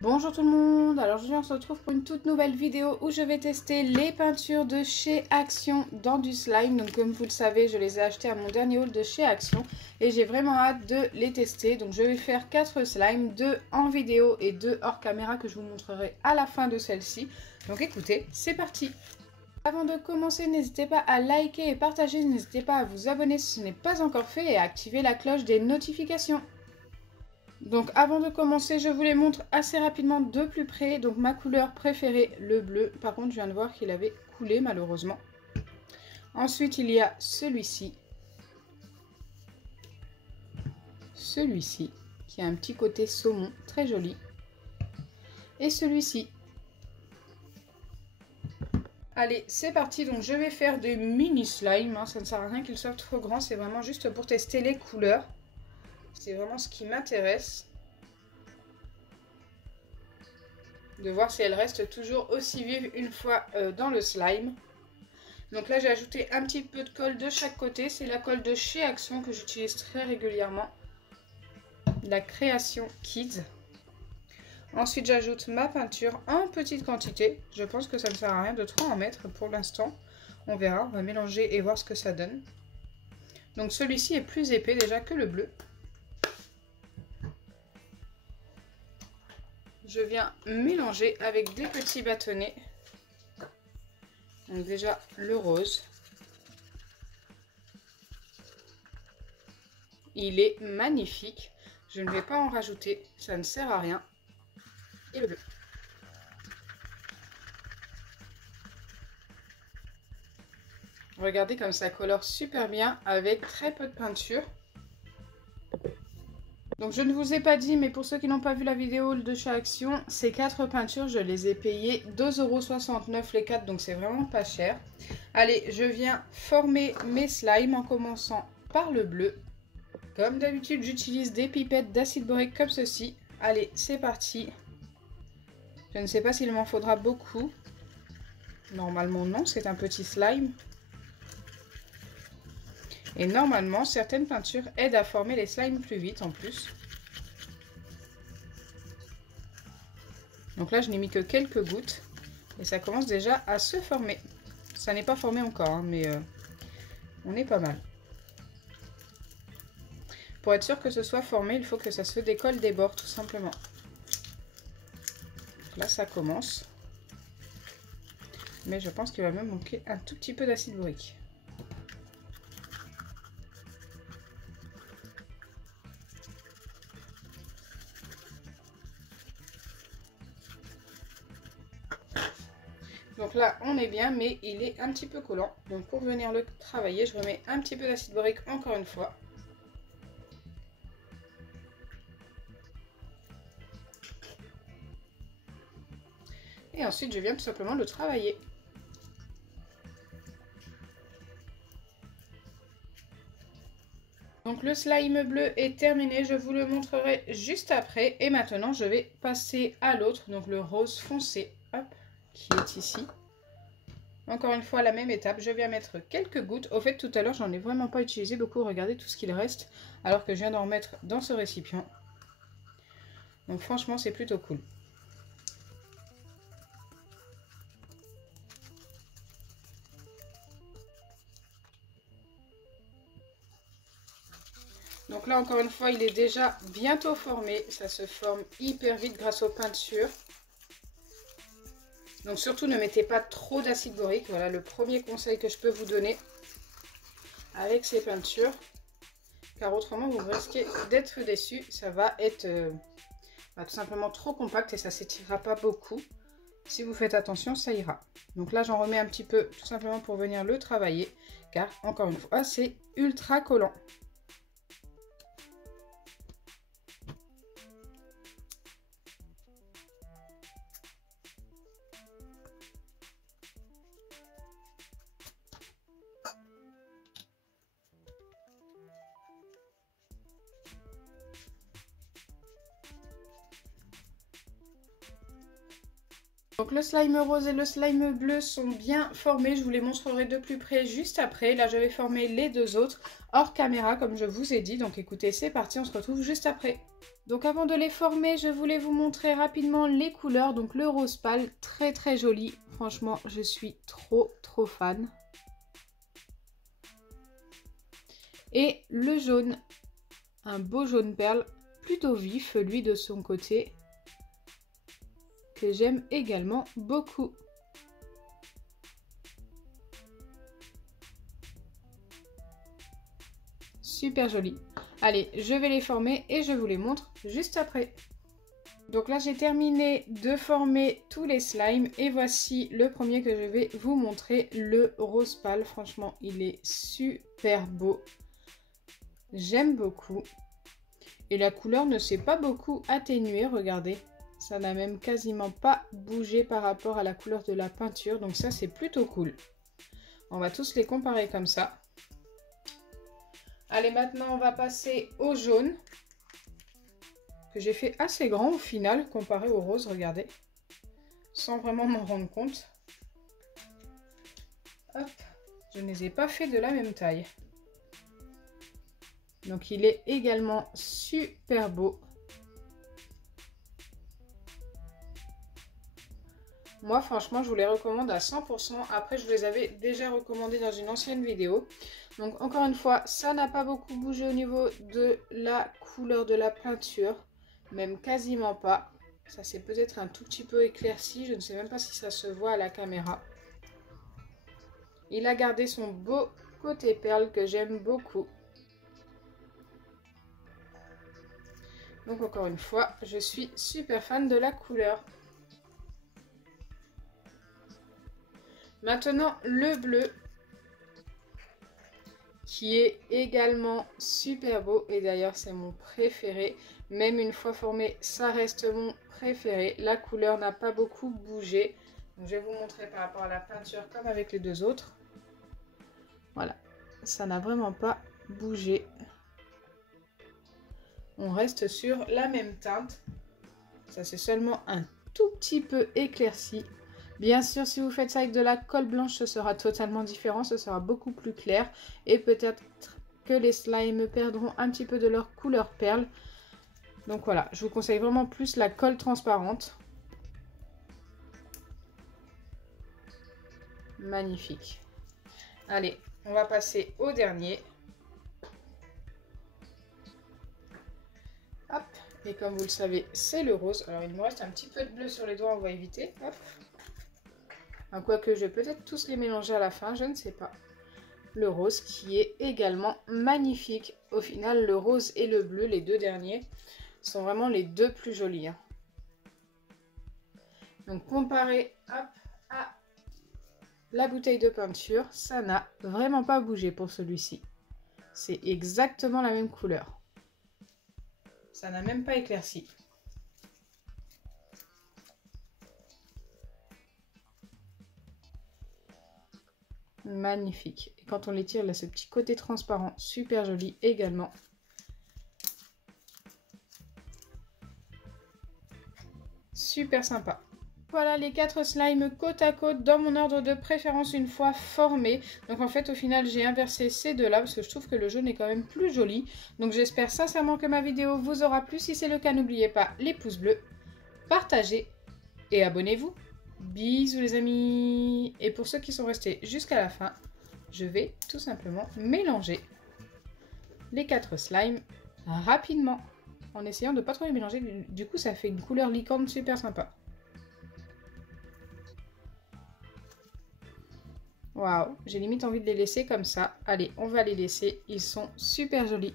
Bonjour tout le monde, alors aujourd'hui on se retrouve pour une toute nouvelle vidéo où je vais tester les peintures de chez Action dans du slime. Donc comme vous le savez, je les ai achetées à mon dernier haul de chez Action et j'ai vraiment hâte de les tester. Donc je vais faire 4 slimes, 2 en vidéo et 2 hors caméra que je vous montrerai à la fin de celle-ci. Donc écoutez, c'est parti! Avant de commencer, n'hésitez pas à liker et partager, n'hésitez pas à vous abonner si ce n'est pas encore fait et à activer la cloche des notifications. Donc avant de commencer, je vous les montre assez rapidement de plus près. Donc ma couleur préférée, le bleu. Par contre, je viens de voir qu'il avait coulé malheureusement. Ensuite, il y a celui-ci. Celui-ci, qui a un petit côté saumon, très joli. Et celui-ci. Allez, c'est parti. Donc je vais faire des mini slimes. Hein. Ça ne sert à rien qu'ils soient trop grands. C'est vraiment juste pour tester les couleurs. C'est vraiment ce qui m'intéresse. De voir si elles restent toujours aussi vives une fois dans le slime. Donc là j'ai ajouté un petit peu de colle de chaque côté. C'est la colle de chez Action que j'utilise très régulièrement. La Création Kids. Ensuite j'ajoute ma peinture en petite quantité. Je pense que ça ne sert à rien de trop en mettre pour l'instant. On verra, on va mélanger et voir ce que ça donne. Donc celui-ci est plus épais déjà que le bleu. Je viens mélanger avec des petits bâtonnets. Donc déjà le rose. Il est magnifique. Je ne vais pas en rajouter, ça ne sert à rien. Et le bleu. Regardez comme ça colore super bien avec très peu de peinture. Donc je ne vous ai pas dit, mais pour ceux qui n'ont pas vu la vidéo de chez Action, ces 4 peintures, je les ai payées 2,69 € les 4, donc c'est vraiment pas cher. Allez, je viens former mes slimes en commençant par le bleu. Comme d'habitude, j'utilise des pipettes d'acide borique comme ceci. Allez, c'est parti. Je ne sais pas s'il m'en faudra beaucoup. Normalement non, c'est un petit slime. Et normalement, certaines peintures aident à former les slimes plus vite en plus. Donc là, je n'ai mis que quelques gouttes. Et ça commence déjà à se former. Ça n'est pas formé encore, hein, mais on est pas mal. Pour être sûr que ce soit formé, il faut que ça se décolle des bords, tout simplement. Donc là, ça commence. Mais je pense qu'il va me manquer un tout petit peu d'acide borique. Donc là, on est bien, mais il est un petit peu collant. Donc pour venir le travailler, je remets un petit peu d'acide borique encore une fois. Et ensuite, je viens tout simplement le travailler. Donc le slime bleu est terminé, je vous le montrerai juste après. Et maintenant, je vais passer à l'autre, donc le rose foncé, hop, qui est ici. Encore une fois, la même étape, je viens mettre quelques gouttes. Au fait, tout à l'heure, j'en ai vraiment pas utilisé beaucoup. Regardez tout ce qu'il reste, alors que je viens d'en remettre dans ce récipient. Donc franchement, c'est plutôt cool. Donc là, encore une fois, il est déjà bientôt formé. Ça se forme hyper vite grâce aux peintures. Donc surtout, ne mettez pas trop d'acide borique. Voilà le premier conseil que je peux vous donner avec ces peintures. Car autrement, vous risquez d'être déçus. Ça va être tout simplement trop compact et ça ne s'étirera pas beaucoup. Si vous faites attention, ça ira. Donc là, j'en remets un petit peu tout simplement pour venir le travailler. Car encore une fois, c'est ultra collant. Donc le slime rose et le slime bleu sont bien formés, je vous les montrerai de plus près juste après. Là je vais former les deux autres hors caméra comme je vous ai dit, donc écoutez c'est parti, on se retrouve juste après. Donc avant de les former, je voulais vous montrer rapidement les couleurs. Donc le rose pâle, très très joli, franchement je suis trop fan. Et le jaune, un beau jaune perle, plutôt vif lui de son côté, que j'aime également beaucoup. Super joli. Allez, je vais les former et je vous les montre juste après. Donc là, j'ai terminé de former tous les slimes et voici le premier que je vais vous montrer, le rose pâle. Franchement, il est super beau. J'aime beaucoup. Et la couleur ne s'est pas beaucoup atténuée, regardez. Ça n'a même quasiment pas bougé par rapport à la couleur de la peinture. Donc ça, c'est plutôt cool. On va tous les comparer comme ça. Allez, maintenant, on va passer au jaune. Que j'ai fait assez grand au final, comparé au rose, regardez. Sans vraiment m'en rendre compte. Hop, je ne les ai pas fait de la même taille. Donc il est également super beau. Moi franchement je vous les recommande à 100%. Après je vous les avais déjà recommandés dans une ancienne vidéo. Donc encore une fois ça n'a pas beaucoup bougé au niveau de la couleur de la peinture. Même quasiment pas. Ça c'est peut-être un tout petit peu éclairci. Je ne sais même pas si ça se voit à la caméra. Il a gardé son beau côté perle que j'aime beaucoup. Donc encore une fois, je suis super fan de la couleur. Maintenant, le bleu, qui est également super beau. Et d'ailleurs, c'est mon préféré. Même une fois formé, ça reste mon préféré. La couleur n'a pas beaucoup bougé. Donc, je vais vous montrer par rapport à la peinture comme avec les deux autres. Voilà, ça n'a vraiment pas bougé. On reste sur la même teinte. Ça c'est seulement un tout petit peu éclairci. Bien sûr, si vous faites ça avec de la colle blanche, ce sera totalement différent. Ce sera beaucoup plus clair. Et peut-être que les slimes perdront un petit peu de leur couleur perle. Donc voilà, je vous conseille vraiment plus la colle transparente. Magnifique. Allez, on va passer au dernier. Hop, et comme vous le savez, c'est le rose. Alors, il me reste un petit peu de bleu sur les doigts, on va éviter. Hop. Quoique, je vais peut-être tous les mélanger à la fin, je ne sais pas. Le rose qui est également magnifique. Au final, le rose et le bleu, les deux derniers, sont vraiment les deux plus jolis. Hein. Donc, comparé à la bouteille de peinture, ça n'a vraiment pas bougé pour celui-ci. C'est exactement la même couleur. Ça n'a même pas éclairci. Magnifique. Et quand on les tire, il a ce petit côté transparent, super joli également. Super sympa. Voilà les 4 slimes côte à côte dans mon ordre de préférence une fois formés. Donc en fait au final j'ai inversé ces deux-là parce que je trouve que le jaune est quand même plus joli. Donc j'espère sincèrement que ma vidéo vous aura plu. Si c'est le cas, n'oubliez pas les pouces bleus, partagez et abonnez-vous. Bisous les amis. Et pour ceux qui sont restés jusqu'à la fin, je vais tout simplement mélanger les 4 slimes rapidement. En essayant de ne pas trop les mélanger. Du coup ça fait une couleur licorne super sympa. Waouh, j'ai limite envie de les laisser comme ça. Allez, on va les laisser. Ils sont super jolis.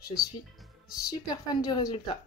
Je suis super fan du résultat.